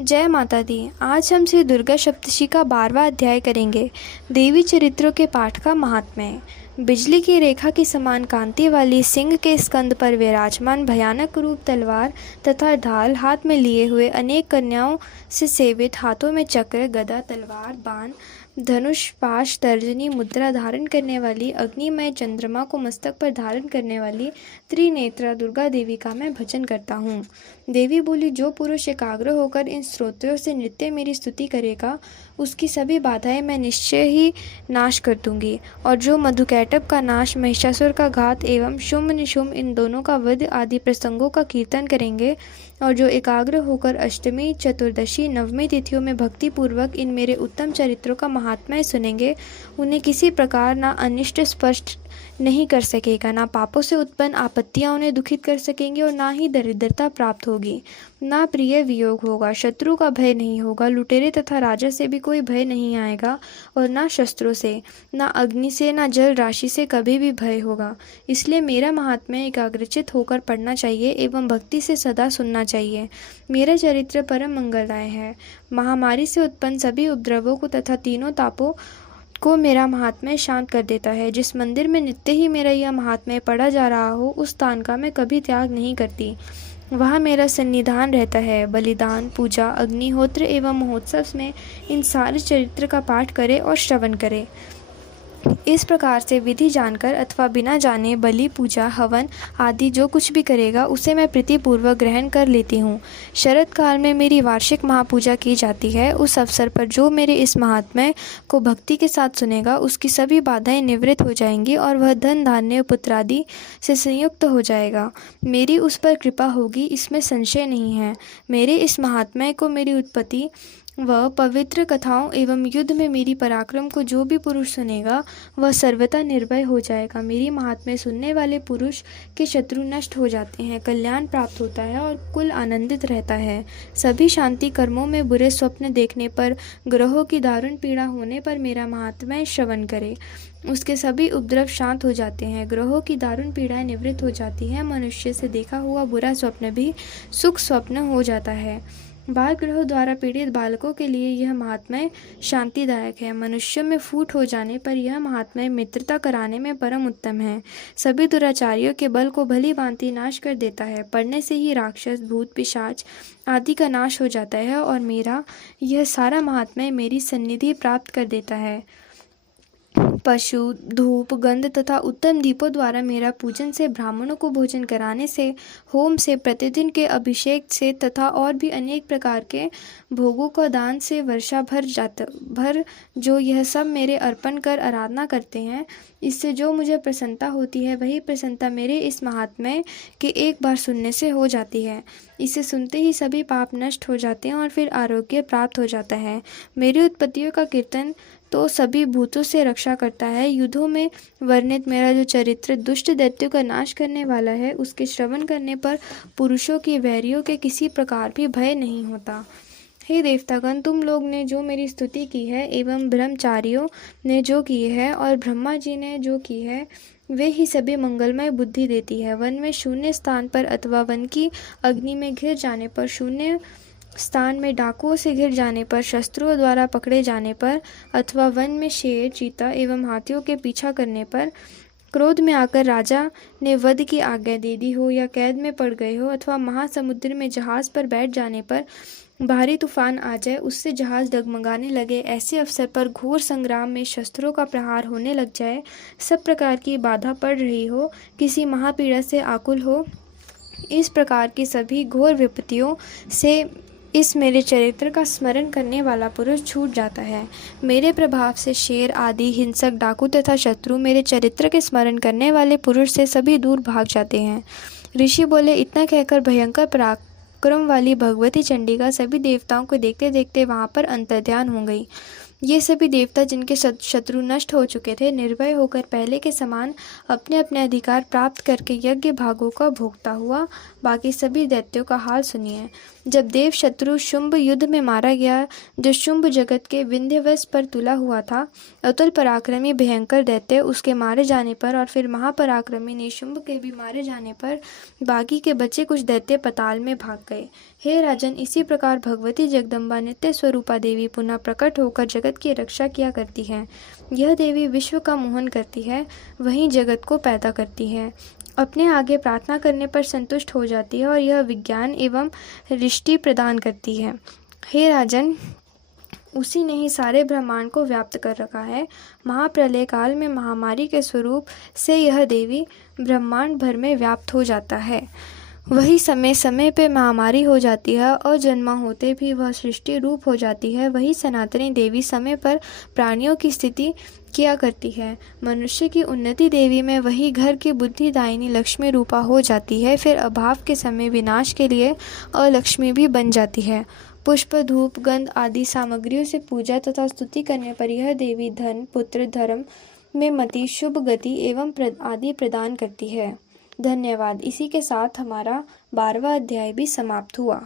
जय माता दी। आज हम श्री दुर्गा सप्तशती का 12वां अध्याय करेंगे। देवी चरित्रों के पाठ का महात्म्य। बिजली की रेखा की समान कांति वाली सिंह के स्कंद पर विराजमान भयानक रूप तलवार तथा ढाल हाथ में लिए हुए अनेक कन्याओं से सेवित, हाथों में चक्र, गदा, तलवार, बाण, धनुष, पाश, तर्जनी मुद्रा धारण करने वाली अग्निमय चंद्रमा को मस्तक पर धारण करने वाली त्रिनेत्रा दुर्गा देवी का मैं भजन करता हूँ। देवी बोली, जो पुरुष एकाग्र होकर इन स्तोत्रों से नित्य मेरी स्तुति करेगा, उसकी सभी बाधाएं मैं निश्चय ही नाश कर दूंगी। और जो मधुकैटभ का नाश, महिषासुर का घात एवं शुंभ निशुंभ इन दोनों का वध आदि प्रसंगों का कीर्तन करेंगे, और जो एकाग्र होकर अष्टमी, चतुर्दशी, नवमी तिथियों में भक्ति पूर्वक इन मेरे उत्तम चरित्रों का महात्म्य सुनेंगे, उन्हें किसी प्रकार ना अनिष्ट स्पष्ट नहीं कर सकेगा, ना पापों से उत्पन्न आपत्तियां उन्हें दुखित कर सकेंगी, और ना ही दरिद्रता प्राप्त होगी, ना प्रिय वियोग होगा, शत्रु का भय नहीं होगा, लुटेरे तथा राजा से भी कोई भय नहीं आएगा, और ना शस्त्रों से, ना अग्नि से, ना जल राशि से कभी भी भय होगा। इसलिए मेरा महात्म्य एकाग्रचित होकर पढ़ना चाहिए एवं भक्ति से सदा सुनना चाहिए। मेरा चरित्र परम मंगलदाय है। महामारी से उत्पन्न सभी उपद्रवों को तथा तीनों तापों को मेरा महात्म्य शांत कर देता है। जिस मंदिर में नित्य ही मेरा यह महात्म्य पढ़ा जा रहा हो, उस स्थान का मैं कभी त्याग नहीं करती। वहाँ मेरा सन्निधान रहता है। बलिदान, पूजा, अग्निहोत्र एवं महोत्सव में इन सारे चरित्र का पाठ करे और श्रवण करे। इस प्रकार से विधि जानकर अथवा बिना जाने बलि, पूजा, हवन आदि जो कुछ भी करेगा, उसे मैं प्रीतिपूर्वक ग्रहण कर लेती हूँ। शरद काल में मेरी वार्षिक महापूजा की जाती है। उस अवसर पर जो मेरे इस महात्म्य को भक्ति के साथ सुनेगा, उसकी सभी बाधाएं निवृत्त हो जाएंगी और वह धन, धान्य, पुत्रादि से संयुक्त हो जाएगा। मेरी उस पर कृपा होगी, इसमें संशय नहीं है। मेरे इस महात्म्य को, मेरी उत्पत्ति वह पवित्र कथाओं एवं युद्ध में मेरी पराक्रम को जो भी पुरुष सुनेगा, वह सर्वथा निर्भय हो जाएगा। मेरी महात्म्य सुनने वाले पुरुष के शत्रु नष्ट हो जाते हैं, कल्याण प्राप्त होता है और कुल आनंदित रहता है। सभी शांति कर्मों में बुरे स्वप्न देखने पर, ग्रहों की दारुण पीड़ा होने पर मेरा महात्म्य श्रवण करे, उसके सभी उपद्रव शांत हो जाते हैं, ग्रहों की दारुण पीड़ाएं निवृत्त हो जाती है, मनुष्य से देखा हुआ बुरा स्वप्न भी सुख स्वप्न हो जाता है। बाल ग्रहों द्वारा पीड़ित बालकों के लिए यह महात्म्य शांतिदायक है। मनुष्यों में फूट हो जाने पर यह महात्म्य मित्रता कराने में परम उत्तम है। सभी दुराचारियों के बल को भली भांति नाश कर देता है। पढ़ने से ही राक्षस, भूत, पिशाच आदि का नाश हो जाता है और मेरा यह सारा महात्म्य मेरी सन्निधि प्राप्त कर देता है। पशु, धूप, गंध तथा उत्तम दीपों द्वारा मेरा पूजन से, ब्राह्मणों को भोजन कराने से, होम से, प्रतिदिन के अभिषेक से तथा और भी अनेक प्रकार के भोगों का दान से वर्षा भर जो यह सब मेरे अर्पण कर आराधना करते हैं, इससे जो मुझे प्रसन्नता होती है, वही प्रसन्नता मेरे इस महात्म्य के एक बार सुनने से हो जाती है। इसे सुनते ही सभी पाप नष्ट हो जाते हैं और फिर आरोग्य प्राप्त हो जाता है। मेरी उत्पत्तियों का कीर्तन तो सभी भूतों से रक्षा करता है। युद्धों में वर्णित मेरा जो चरित्र दुष्ट दैत्यों का नाश करने वाला है, उसके श्रवण करने पर पुरुषों की, वैरियों के किसी प्रकार भी भय नहीं होता। हे देवतागण, तुम लोग ने जो मेरी स्तुति की है एवं ब्रह्मचारियों ने जो की है और ब्रह्मा जी ने जो की है, वे ही सभी मंगलमय बुद्धि देती है। वन में शून्य स्थान पर अथवा वन की अग्नि में घिर जाने पर, शून्य स्थान में डाकुओं से घिर जाने पर, शस्त्रों द्वारा पकड़े जाने पर, अथवा वन में शेर, चीता एवं हाथियों के पीछा करने पर, क्रोध में आकर राजा ने वध की आज्ञा दे दी हो या कैद में पड़ गए हो, अथवा महासमुद्र में जहाज पर बैठ जाने पर भारी तूफान आ जाए, उससे जहाज डगमगाने लगे, ऐसे अवसर पर घोर संग्राम में शस्त्रों का प्रहार होने लग जाए, सब प्रकार की बाधा पड़ रही हो, किसी महापीड़ा से आकुल हो, इस प्रकार की सभी घोर विपत्तियों से इस मेरे चरित्र का स्मरण करने वाला पुरुष छूट जाता है। मेरे प्रभाव से शेर आदि हिंसक, डाकू तथा शत्रु मेरे चरित्र के स्मरण करने वाले पुरुष से सभी दूर भाग जाते हैं। ऋषि बोले, इतना कहकर भयंकर पराक्रम वाली भगवती चंडिका सभी देवताओं को देखते देखते वहां पर अंतर्ध्यान हो गई। ये सभी देवता, जिनके शत्रु नष्ट हो चुके थे, निर्भय होकर पहले के समान अपने अपने अधिकार प्राप्त करके यज्ञ भागों का भोगता हुआ बाकी सभी दैत्यों का हाल सुनिए। जब देव शत्रु शुंभ युद्ध में मारा गया, जो शुंभ जगत के विंध्यवस पर तुला हुआ था, अतुल पराक्रमी भयंकर दैत्य उसके मारे जाने पर और फिर महापराक्रमी निशुंभ के भी मारे जाने पर बाकी के बचे कुछ दैत्य पताल में भाग गए। हे राजन, इसी प्रकार भगवती जगदम्बा नित्य स्वरूपा देवी पुनः प्रकट होकर जगत की रक्षा किया करती है। यह देवी विश्व का मोहन करती है, वहीं जगत को पैदा करती है, अपने आगे प्रार्थना करने पर संतुष्ट हो जाती है और यह विज्ञान एवं रिष्टि प्रदान करती है। हे राजन, उसी ने ही सारे ब्रह्मांड को व्याप्त कर रखा है। महाप्रलय काल में महामारी के स्वरूप से यह देवी ब्रह्मांड भर में व्याप्त हो जाता है। वही समय समय पे महामारी हो जाती है और जन्मा होते भी वह सृष्टि रूप हो जाती है। वही सनातनी देवी समय पर प्राणियों की स्थिति किया करती है। मनुष्य की उन्नति देवी में वही घर की बुद्धिदायिनी लक्ष्मी रूपा हो जाती है। फिर अभाव के समय विनाश के लिए अलक्ष्मी भी बन जाती है। पुष्प, धूप, गंध आदि सामग्रियों से पूजा तथा स्तुति करने पर यह देवी धन, पुत्र, धर्म में मति, शुभ गति एवं आदि प्रदान करती है। धन्यवाद। इसी के साथ हमारा 12वां अध्याय भी समाप्त हुआ।